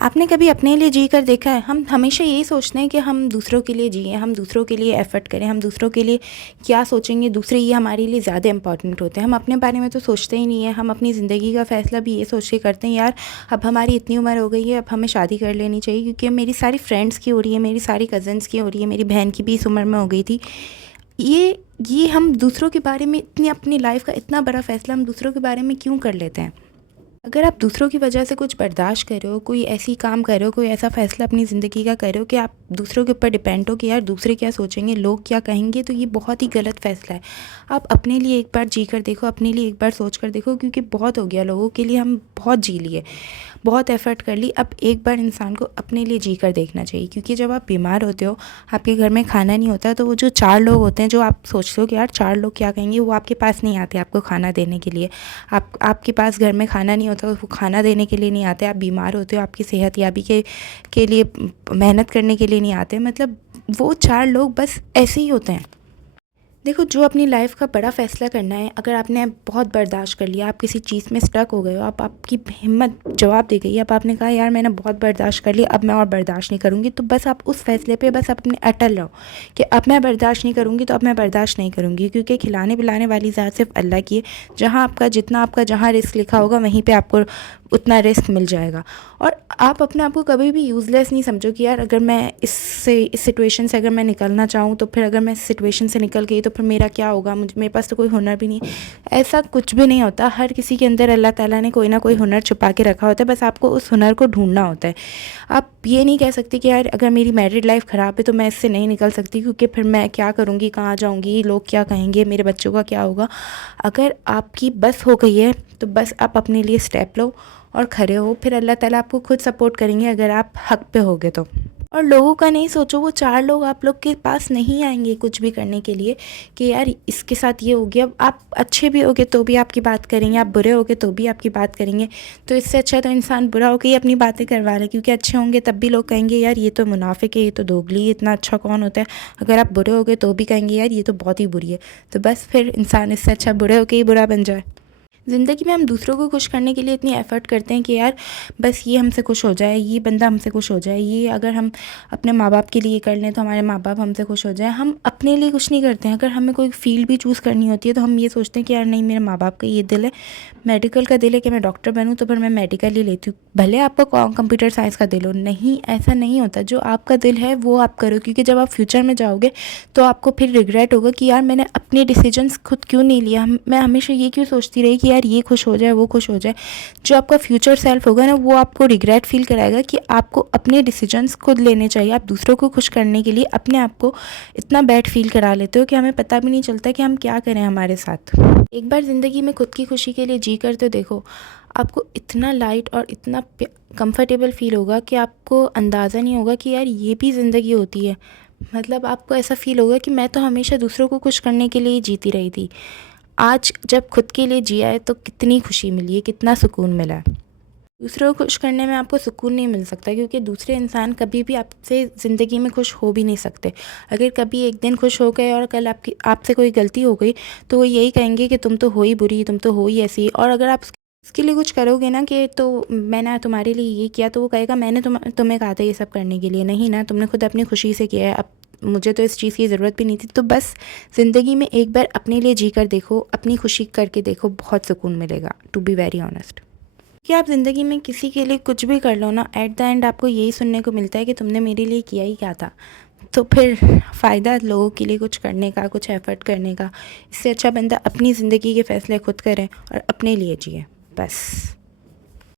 आपने कभी अपने लिए जी कर देखा है? हम हमेशा यही सोचते हैं कि हम दूसरों के लिए जिएँ, हम दूसरों के लिए एफ़र्ट करें, हम दूसरों के लिए क्या सोचेंगे, दूसरे ये हमारे लिए ज़्यादा इम्पोर्टेंट होते हैं। हम अपने बारे में तो सोचते ही नहीं हैं। हम अपनी ज़िंदगी का फ़ैसला भी ये सोच के करते हैं, यार अब हमारी इतनी उम्र हो गई है, अब हमें शादी कर लेनी चाहिए, क्योंकि अब मेरी सारी फ्रेंड्स की हो रही है, मेरी सारी कज़िन्स की हो रही है, मेरी बहन की भी इस उम्र में हो गई थी। ये ये हम दूसरों के बारे में इतनी अपनी लाइफ़ का इतना बड़ा फ़ैसला हम दूसरों के बारे में क्यों कर लेते हैं? अगर आप दूसरों की वजह से कुछ बर्दाश्त कर रहे हो, कोई ऐसी काम कर रहे हो, कोई ऐसा फ़ैसला अपनी ज़िंदगी का कर रहे हो कि आप दूसरों के ऊपर डिपेंड हो कि यार दूसरे क्या सोचेंगे, लोग क्या कहेंगे, तो ये बहुत ही गलत फ़ैसला है। आप अपने लिए एक बार जी कर देखो, अपने लिए एक बार सोच कर देखो, क्योंकि बहुत हो गया लोगों के लिए, हम बहुत जी लिए, बहुत एफ़र्ट कर ली। अब एक बार इंसान को अपने लिए जी कर देखना चाहिए, क्योंकि जब आप बीमार होते हो, आपके घर में खाना नहीं होता, तो वो जो 4 लोग होते हैं, जो आप सोचते हो कि यार 4 लोग क्या कहेंगे, वो आपके पास नहीं आते आपको खाना देने के लिए। आपके पास घर में खाना नहीं होता, वो खाना देने के लिए नहीं आते। आप बीमार होते हो, आपकी सेहतयाबी के लिए मेहनत करने के लिए नहीं आते। मतलब वो 4 लोग बस ऐसे ही होते हैं। देखो, जो अपनी लाइफ़ का बड़ा फ़ैसला करना है, अगर आपने बहुत बर्दाश्त कर लिया, आप किसी चीज़ में स्टक हो गए हो, आपकी हिम्मत जवाब दे गई, अब आपने कहा यार मैंने बहुत बर्दाश्त कर लिया, अब मैं और बर्दाश्त नहीं करूँगी, तो बस आप उस फ़ैसले पे बस अपने अटल रहो कि अब मैं बर्दाश्त नहीं करूँगी, तो अब मैं बर्दाश्त नहीं करूँगी, क्योंकि खिलाने-पिलाने वाली ज़ात सिर्फ़ अल्लाह की है। जहाँ आपका जहाँ रिस्क लिखा होगा, वहीं पे आपको उतना रिस्क मिल जाएगा। और आप अपने आप को कभी भी यूज़लेस नहीं समझो कि यार अगर मैं इस सिचुएशन से अगर मैं निकलना चाहूँ, तो फिर अगर मैं इस सिचुएशन से निकल गई तो फिर मेरा क्या होगा, मेरे पास तो कोई हुनर भी नहीं। ऐसा कुछ भी नहीं होता। हर किसी के अंदर अल्लाह ताला ने कोई ना कोई हुनर छुपा के रखा होता है, बस आपको उस हुनर को ढूंढना होता है। आप ये नहीं कह सकते कि यार अगर मेरी मैरिड लाइफ ख़राब है तो मैं इससे नहीं निकल सकती, क्योंकि फिर मैं क्या करूँगी, कहाँ जाऊँगी, लोग क्या कहेंगे, मेरे बच्चों का क्या होगा। अगर आपकी बस हो गई है, तो बस आप अपने लिए स्टेप लो और खड़े हो, फिर अल्लाह ताला आपको खुद सपोर्ट करेंगे, अगर आप हक़ पे होगे तो। और लोगों का नहीं सोचो, वो 4 लोग आप लोग के पास नहीं आएंगे कुछ भी करने के लिए कि यार इसके साथ ये हो गया। आप अच्छे भी होगे तो भी आपकी बात करेंगे, आप बुरे होगे तो भी आपकी बात करेंगे। तो इससे अच्छा तो इंसान बुरा होकर ही अपनी बातें करवा ले, क्योंकि अच्छे होंगे तब भी लोग कहेंगे यार ये तो मुनाफिक है, ये तो दोगली है, इतना अच्छा कौन होता है। अगर आप बुरे होगे तो भी कहेंगे यार ये तो बहुत ही बुरी है। तो बस फिर इंसान इससे अच्छा बुरे होकर ही बुरा बन जाए। ज़िंदगी में हम दूसरों को खुश करने के लिए इतनी एफ़र्ट करते हैं कि यार बस ये हमसे खुश हो जाए, ये बंदा हमसे खुश हो जाए, ये अगर हम अपने माँ बाप के लिए कर लें तो हमारे माँ बाप हमसे खुश हो जाए। हम अपने लिए कुछ नहीं करते हैं। अगर हमें कोई फ़ील्ड भी चूज़ करनी होती है तो हम ये सोचते हैं कि यार नहीं, मेरे माँ बाप का ये दिल है, मेडिकल का दिल है कि मैं डॉक्टर बनूँ, तो फिर मैं मेडिकल ही लेती हूँ। भले आपका कंप्यूटर साइंस का दिल हो, नहीं, ऐसा नहीं होता। जो आपका दिल है वो आप करो, क्योंकि जब आप फ्यूचर में जाओगे तो आपको फिर रिग्रेट होगा कि यार मैंने अपने डिसीजंस खुद क्यों नहीं लिया। मैं हमेशा ये क्यों सोचती रही कि यार ये खुश हो जाए, वो खुश हो जाए। जो आपका फ्यूचर सेल्फ होगा ना, वो आपको रिग्रेट फील कराएगा कि आपको अपने डिसीजंस खुद लेने चाहिए। आप दूसरों को खुश करने के लिए अपने आप को इतना बैड फील करा लेते हो कि हमें पता भी नहीं चलता कि हम क्या करें हमारे साथ। एक बार ज़िंदगी में खुद की खुशी के लिए जी कर तो देखो, आपको इतना लाइट और इतना कंफर्टेबल फील होगा कि आपको अंदाज़ा नहीं होगा कि यार ये भी ज़िंदगी होती है। मतलब आपको ऐसा फ़ील होगा कि मैं तो हमेशा दूसरों को खुश करने के लिए ही जीती रही थी। आज जब खुद के लिए जिया है तो कितनी खुशी मिली है, कितना सुकून मिला है। दूसरों को खुश करने में आपको सुकून नहीं मिल सकता, क्योंकि दूसरे इंसान कभी भी आपसे ज़िंदगी में खुश हो भी नहीं सकते। अगर कभी एक दिन खुश हो गए और कल आपसे कोई गलती हो गई, तो वो यही कहेंगे कि तुम तो हो ही बुरी, तुम तो हो ही ऐसी। और अगर आप उसके लिए कुछ करोगे ना कि तो मैंने तुम्हारे लिए ये किया, तो वो कहेगा मैंने तुम्हें कहा था ये सब करने के लिए, नहीं ना, तुमने खुद अपनी खुशी से किया है। अब मुझे तो इस चीज़ की ज़रूरत भी नहीं थी। तो बस ज़िंदगी में एक बार अपने लिए जी कर देखो, अपनी खुशी करके देखो, बहुत सुकून मिलेगा, टू बी वेरी ऑनेस्ट। कि आप ज़िंदगी में किसी के लिए कुछ भी कर लो ना, एट द एंड आपको यही सुनने को मिलता है कि तुमने मेरे लिए किया ही क्या था। तो फिर फ़ायदा लोगों के लिए कुछ करने का, कुछ एफ़र्ट करने का। इससे अच्छा बंदा अपनी ज़िंदगी के फ़ैसले खुद करे और अपने लिए जिए, बस।